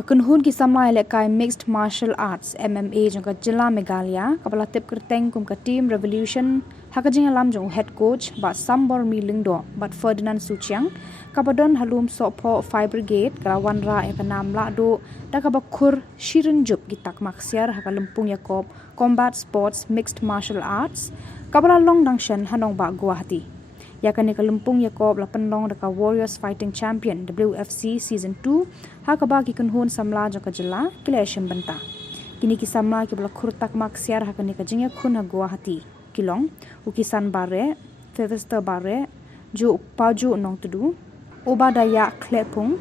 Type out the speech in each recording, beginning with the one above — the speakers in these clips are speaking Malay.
Kakunhun ki samlai lekai mixed martial arts MMA jangka Jilla Meghalaya kapala tip kerteng kum ka team revolution hakajing alam jong head coach ba Sambor Milingdo bat Ferdinand Suchiang kapadon halum sopo fire brigade kalawan ra ekanam la do dakabakur shirin jup gitak maksiar hakalempung Yakob combat sports mixed martial arts kapala long dangshan hanong ba Guwahati yakani kalumpung Yakob lapenlong daka Warriors Fighting Champion WFC Season 2 hakaba ki kunhun samla jaka jela kileshim benta kini ki samla ki bala khurtak maksiar hakani ka jingya khun ha Guwahati kilong ukisan bare Fevester bare ju paju nong tudu obadaya klepung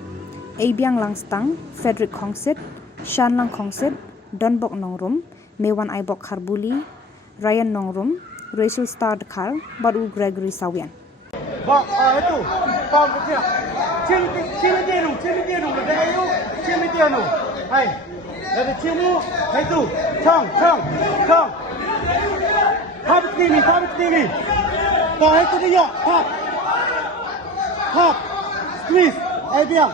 Abiang Langstang Frederick Kongsit Shanlang Kongsit Donbok Nongrum Mewan Aibok Kharbuli Ryan Nongrum Rachel Star Dekar Badu Gregory Sawian itu pam dia cili dia nu ada ayu cili dia nu hai ada cili itu chong hap tini kau itu dia hap squeeze biang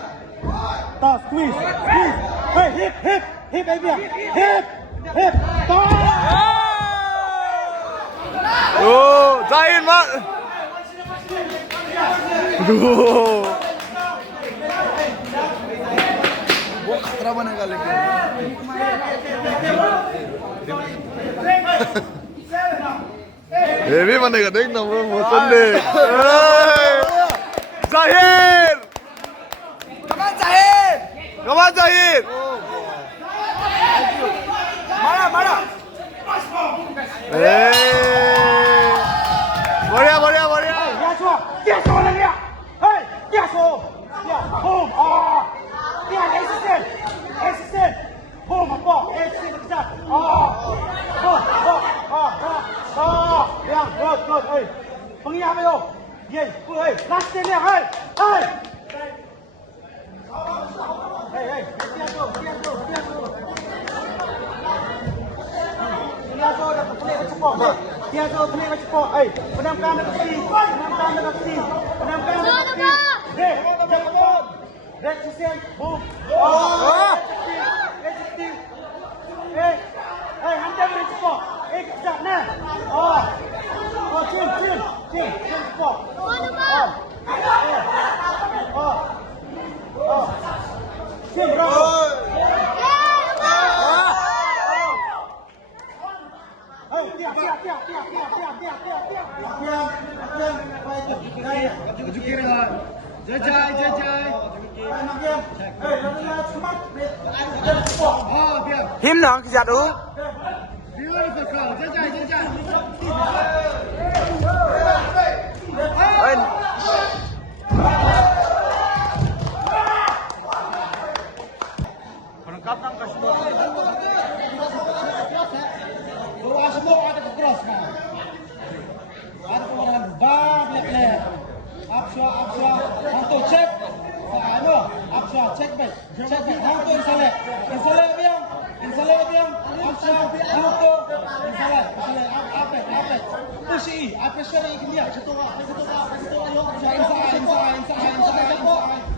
tak squeeze hey hip biang hip oh Zain mak aduh वो खतरा बनेगा लेकिन ये भी बनेगा देखना वो संडे जाहिर कमान जाहिर मारा बढ़िया dia so lagi ya hey dia so dia home dia assistant home apa assistant kejar yang good hey pengiah apa yo ye hey last day dia hey dia tu dia tu play cepat hey penamkan dekat sini red system boom red system hey hantar beri cepat kejap nah chin cepat chin berapa him nào cái giặt uống check back hantu insale biang hantu insale apa pushi apa shari ini dia inside